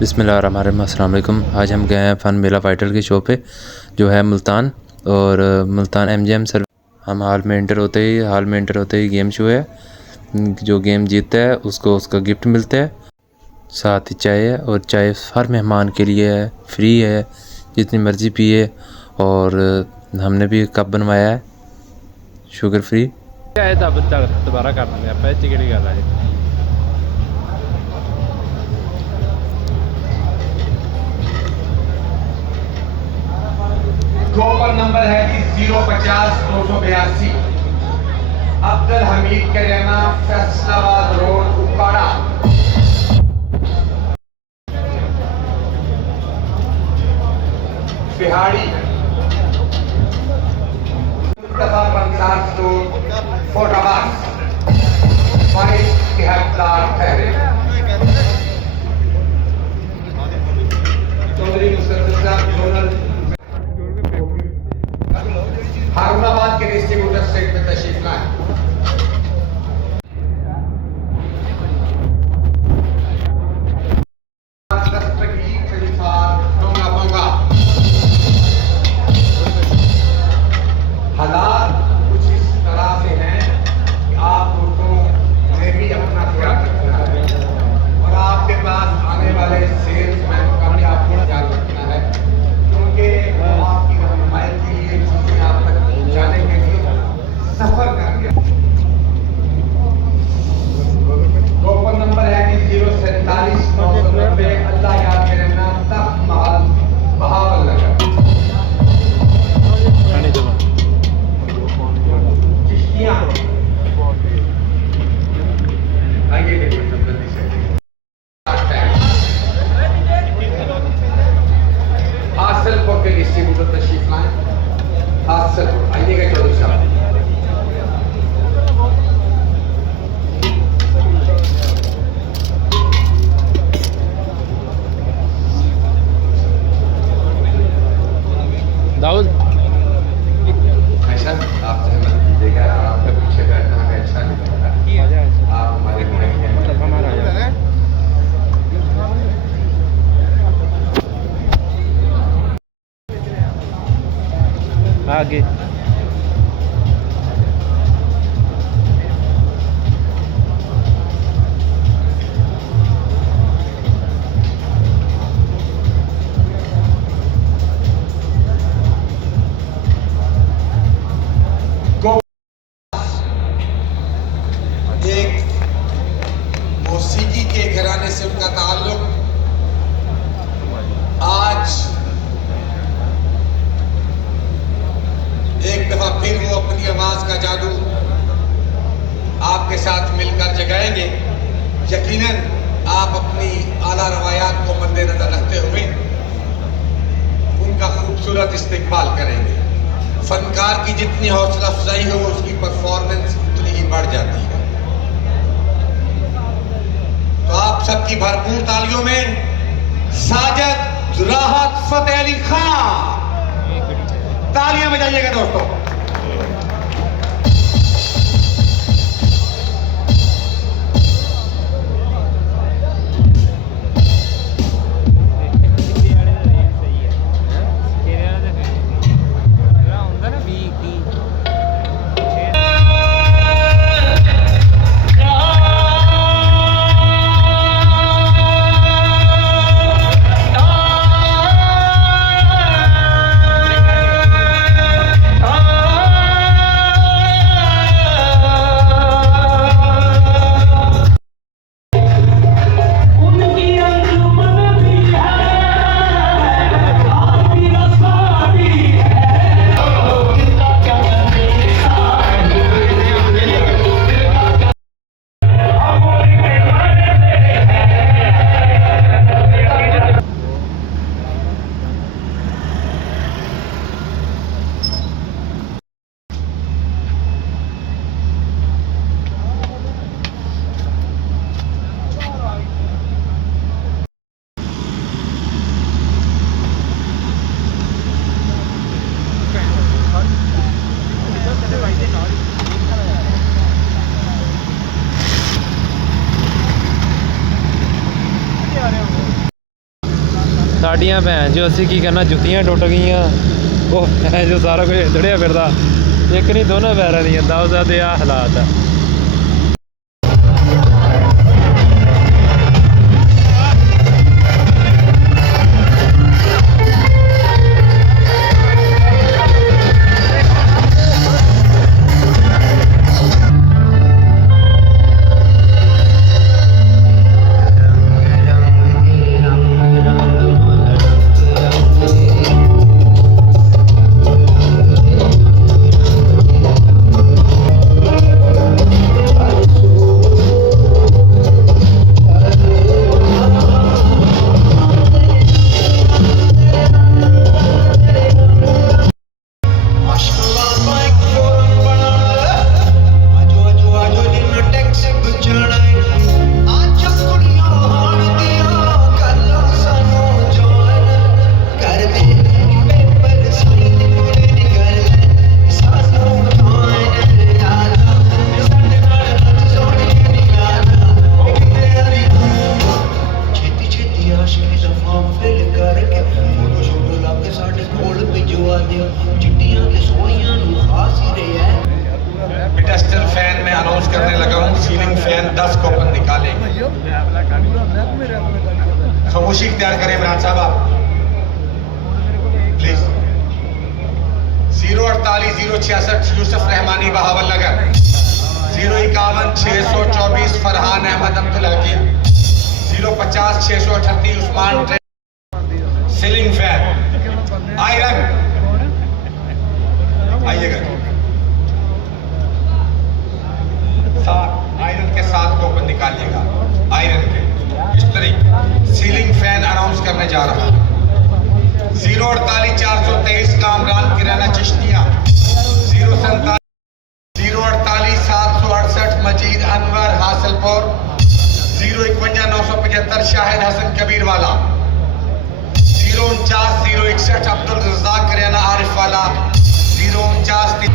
बिस्मिल्लाहिर्रहमानिर्रहीम। अस्सलाम वालेकुम। आज हम गए हैं फ़न मेला फाइटर की शो पे जो है मुल्तान, और मुल्तान MGM सर। हम हॉल में एंटर होते ही गेम शो है। जो गेम जीतता है उसको उसका गिफ्ट मिलता है, साथ ही चाय है। और चाय हर मेहमान के लिए है, फ्री है, जितनी मर्ज़ी पिए। और हमने भी कप बनवाया है शुगर फ्री। दोबारा कर लेंगे आप टिकट ही कर रहा है। टोकन नंबर है कि 050-282 अब्दुल हमीद करेना, फैसलाबाद रोड, उपाड़ा। बिहाड़ी पंचायत स्टोर, फोटाबाद 22-73 ठहरे। चौधरी मुस्तफा साहब जोनल हारूनाबाद के डिस्ट्रीब्यूटर स्टेट में तशरीफ लाए। हालात कुछ इस तरह से हैं कि आप लोगों ने भी अपना ख्याल रखना है और आपके पास आने वाले सेल्समैन का भी आपको ख्याल रखना है, क्योंकि आपकी रहनुमाई के लिए चीजें आप तक पहुंचाने के लिए सफर करेंगे। टोकन नंबर है कि 047-990 अल्लाह याद करेना, तख्त महल, बहावल नगर। हासिलपुर के डिस्ट्रीब्यूटर तशरीफ लाएं। हासिलपुर आइएगा चौधरी साहब। दाऊद अच्छा, आप सहमत कीजिएगा, आपका पीछे बैठना हमें अच्छा नहीं लगता। आप हमारे आगे एक मौसीकी के घराने से उनका ताल्लुक आज एक दफा फिर वो अपनी आवाज का जादू आपके साथ मिलकर जगाएंगे। यकीनन आप अपनी आला रवायात को मद्देनजर रखते हुए उनका खूबसूरत इस्तेकबाल करेंगे। फनकार की जितनी हौसला अफजाई हो उसकी परफॉर्मेंस उतनी ही बढ़ जाती है। तो आप सबकी भरपूर तालियों में साजिद राहत फतेह अली खान, तालियां बजाइएगा दोस्तों। Ah ਸਾਡੀਆਂ ਭੈਣ ਜੋ ਅਸੀਂ ਕੀ ਕਰਨਾ, ਜੁੱਤੀਆਂ ਟੁੱਟ ਗਈਆਂ। ਉਹ ਐ ਜੋ ਸਾਰਾ ਕੁਝ ਚੜਿਆ ਫਿਰਦਾ, ਇੱਕ ਨਹੀਂ ਦੋਨਾਂ ਪੈਰਾਂ ਦੀਆਂ ਦਬਦਾ ਤੇ ਆਹ ਹਾਲਾਤ ਆ। पेडेस्ट्रियन फैन में अनाउंस करने लगा हूँ, सीलिंग फैन 10 कूपन निकालेंगे। खामोशी इख्तियार करें इमरान साहब आप please. 048 Yusuf Rahmani Bahawalnagar, 051 624 Farhan Ahmed Abdul Hakeem, 050 638 Usman ceiling fan iron. आइएगा आयरन के साथ कूपन निकालिएगा, आयरन के इस तरीके सीलिंग फैन अनाउंस करने जा रहा है। 048 423 कामरान किराना चिश्तिया, 047 768 मजीद अनवर हासिलपुर, 051 975 शाहिद हसन कबीर वाला, 049 061 अब्दुल रज़ाक किराना आरिफ वाला, 049